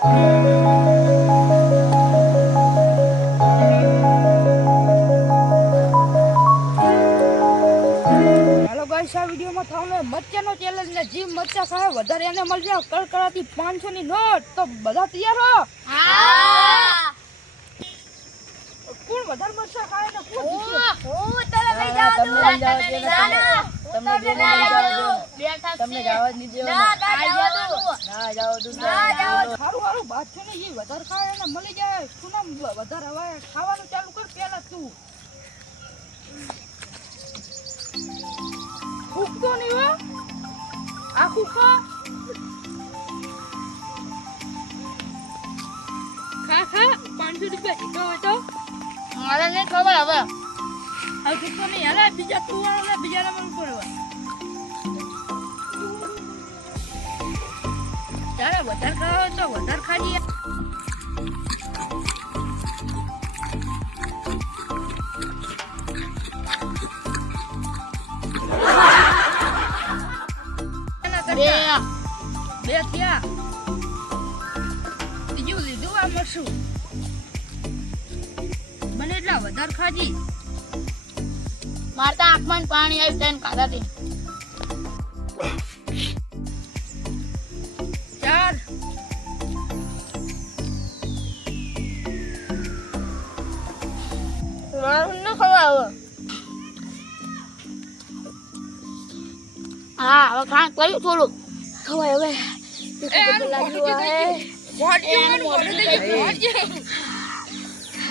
આ વિડીયોમાં થાવને મચ્ચાનો ચેલેન્જ ને જીમ મચ્ચા ખાય વધારે એને મળશે. કડકડાથી 500 ની નોટ. તો બધા તૈયાર હો? કોણ વધારે મચ્ચા ખાય ને કોણ હું લઈ જાવ તમને છે ને. તમને જાવ છે. બેઠા તમને છીએ. જવા જ નહીં દેવાના. ના, જાવ જવાનું. ના જાવ તું ના, જાઓ. હારું હારું બાદશાહ ને જે વધારે ખાય ને મળી જાય શું નામ વધારે હવે ખાવાનું ચાલુ કર પહેલા તું ફૂકતો નહીં હો આ ખા ખા ખા પાંચસો રૂપિયા જીતો હોય તો મારે નહીં ખબર હવે હવે ફૂકતો નહીં હાલે બીજા તું ને બીજા નંબર ઉપર હોય તારે વધારે ખાવા હોય તો વધારે ખાજી બે બે થયા બીજું લીધું આ મળશું બને એટલા વધારે ખાજી મારે તો આંખમાં પાણી આવી જાય ને ખાધાથી. ચાર. મારે ન ખબર હા હવે ખાણ કર્યું થોડું ખવાય હવે.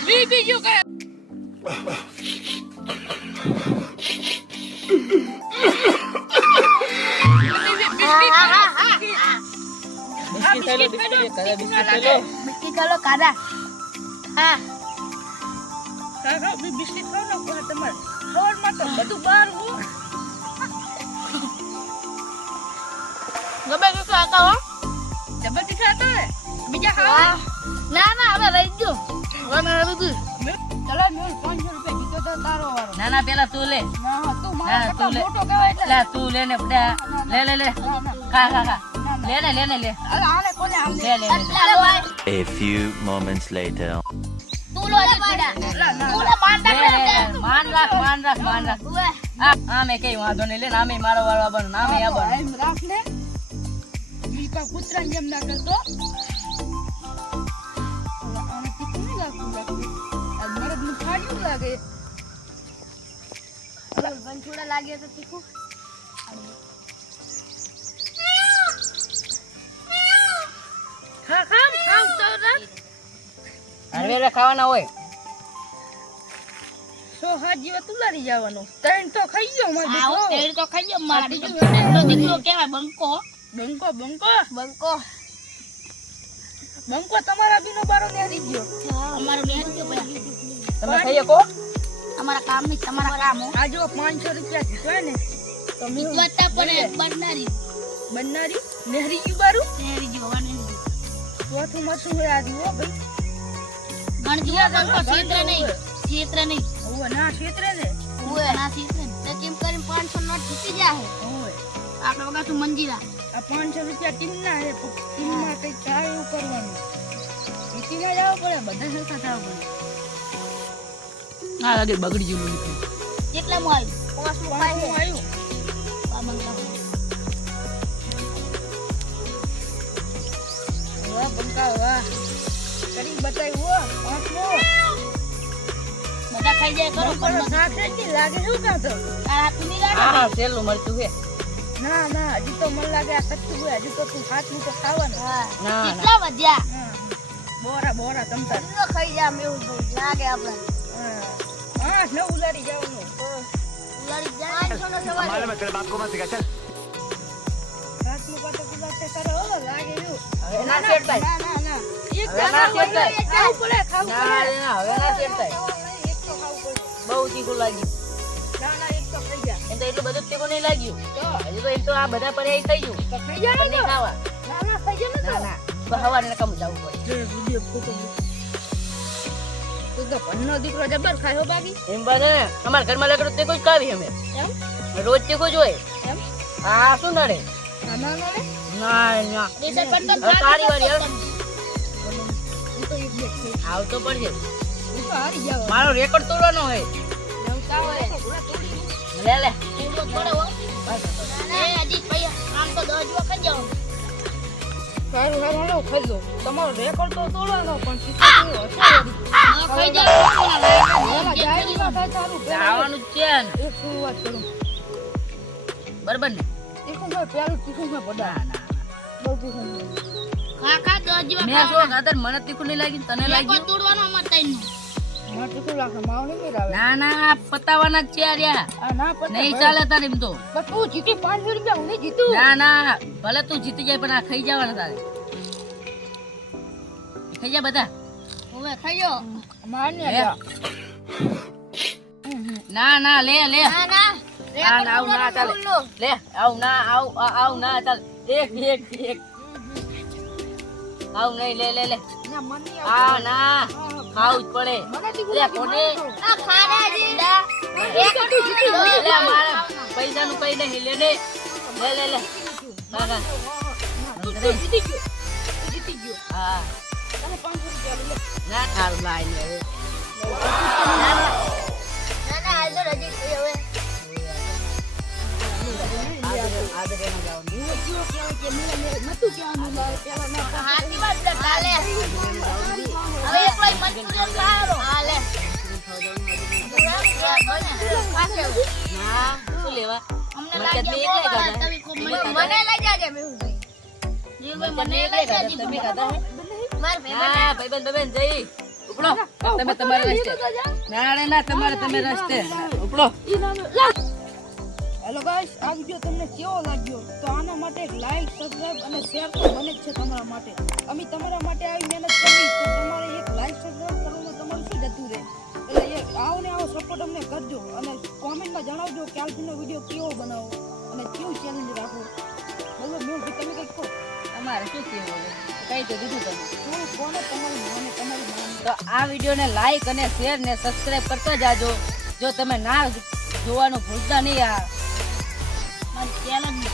બીજું કાઢા હા બી બિસ્કિટ ખાઓ ને તમારે તો બધું બહાર હું ગમે શું ખાતા હો તીખા હતા બીજા હા. ના ના હવે રહી ગયો ચલો મેં પાંચસો રૂપિયા જીતો તો તારો વારો ના ના પેલા તું લે. ના તું મારા કરતા લે. મોટો કહેવાય એટલે. તું લે ને બધા. લે લે લે. ખા ખા ખા. લે ને. લે ને લે અરે આને કોને આમ લે? લે A few moments later. તું લો તું લે. માન રાખ માન રાખ માન રાખ. આ આમે કઈ વાંધો નહીં. લે ને આમે મારો વારો આવવાનો નામે હા, એમ રાખ ને. ઈ કાંઈ જેમ ના કરતો આને તીખું નહીં લાગતું લાગતું. આ મરદનું ફાડ્યું લાગે. થોડા લાગે તો તીખું. ખાવાના હોય. સો જેવા તુલારી જવાનું. ત્રણ તો ખાઈ ગયો મારો આવો તો ખાઈ ગયો મારા દીકરો. તો દીકરો કહેવાય બંકો? બંકો બંકો. બંકો. બંકો તમારા બીનો બારો નેરી ગયો. અમારો નહીં ગયો તમે ખાઈએ કો અમારા કામ નહીં તમારા કામ. હો આ જો પાંચસો રૂપિયા જીતવાય ને તો મેં પણ બનનારી. બનનારી? નહેરી ગયું બારું? નહેરી જોવાનું ચોથું મથું હોય આ જુઓ ભાઈ. ક્ષેત્ર નહીં ક્ષેત્ર નહીં. હવે ના ક્ષેત્રે ને? ઓય ના ક્ષેત્ર તો કેમ કરીને 500 નોટ જીતી જાય હવે આપણે વગર તું મંજીરા. આ પાંચસો રૂપિયા ટીમના છે ટીમમાં કઈ થાય એવું કરવાનું. ટીમમાં જવું પડે બધા સરખા થવા પડે. ના લાગે બગડી ગયું કેટલામાં આવ્યું પાંચ આવ્યું બંકા વાહ કરી બતાવ્યું હો બધા ખાઈ જાય કરો પણ શાક છે લાગે શું કાં તો? હાથ લાગે? હા સેલું મળતું હે ના ના હજી તો મને લાગે આ કચ્છું હોય હજી તો તું હાથનું તો ખાવાનું. હા. ના ના. કેટલા વધ્યા? બોરા બોરા તમતા ખાઈ જા એવું લાગે આપણે. હા. બહુ તીખું લાગ્યું. ના તો ખાઈ એટલું બધું તીખું નહીં લાગ્યું. આ બધા પર્યાય થઈ ગયું. તો ના ના ખાઈ જાય ના ના. હવાને કમ જવું પડે. તું તો ભણનો દીકરો જબર ખાયો બાકી. એમ બને અમાર ઘરમાં લગડું તે કોઈ કાવી અમે. એમ? રોજ તે કોઈ હોય. એમ? હા શું નડે? ના ના ના ના. ના પર તો તારી વારી પડશે હું તો પડજે. મારો રેકોર્ડ તોડવાનો હોય. નવતા હોય. લે લે. થોડો સારું ખાઈ તમારો રેકોર્ડ તો તોડવાનો પણ વળી. ખાઈ જાઓ. પહેલા જાહેરમાં થાય ચાલુ પહેલા આવવાનું જ છે ને. એક શરૂઆત કરું. બરાબર ને? બહુ ટીકુભાઈ ખા ખા જેવા મેં ખાતર મને તીખું નહીં લાગી તને લાગી તોડવાનો અમાર તઈનો હા ટીકુ રાખે માવ નહીં મેળાવે ના ના પતાવાના જ છે આ ના પણ નહીં ચાલે તારે એમ તો. પણ તું જીતી પાંચસો રૂપિયા હું જીતું. ના ના ભલે તું જીતી જાય પણ આ ખાઈ જવાના તારે. ખાઈ જા બધા. હવે ખાઈ જો હે? ના ના લે લે. ના ના. ના ના આવું ના ચાલે. લે. આવું ના આવ આવ ના ચાલે. એક એક એક. આવું નહીં લે લે લે. ના, નહીં આ. ના. ખાવું જ પડે. મને ટીકુ લે, કોને? તો. ના કઈ નહીં લે લે. લે લે હા. ના તારું લાઈ લે ના ના તો રજી હવે તમે તમારે રસ્તે. ના ના તમારે તમે રસ્તે. ઉપડો. હેલો ગાઈસ આ વિડિયો તમને કેવો લાગ્યો? તો આના માટે એક લાઈક સબસ્ક્રાઇબ અને શેર તો બને જ છે તમારા માટે. અમે તમારા માટે આવી મહેનત કરી તો તમારે એક લાઈક સબસ્ક્રાઇબ કરવામાં તમારું શું જતું રહે? એટલે એક આવો ને આવો સપોર્ટ અમને કરજો અને કોમેન્ટમાં જણાવજો કે આજનો વીડિયો કેવો બનાવો અને કેવું ચેલેન્જ રાખો. બોલો મેં તમે કંઈક કહો. અમારે શું કહેવું કઈ તો દીધું તમે. શું કોને તમારી માને તમારી માને? તો આ વિડીયોને લાઈક અને શેર ને સબસ્ક્રાઇબ કરતા જાજો. જો તમે ના જોવાનું ભૂલતા નહીં આ મારી challenge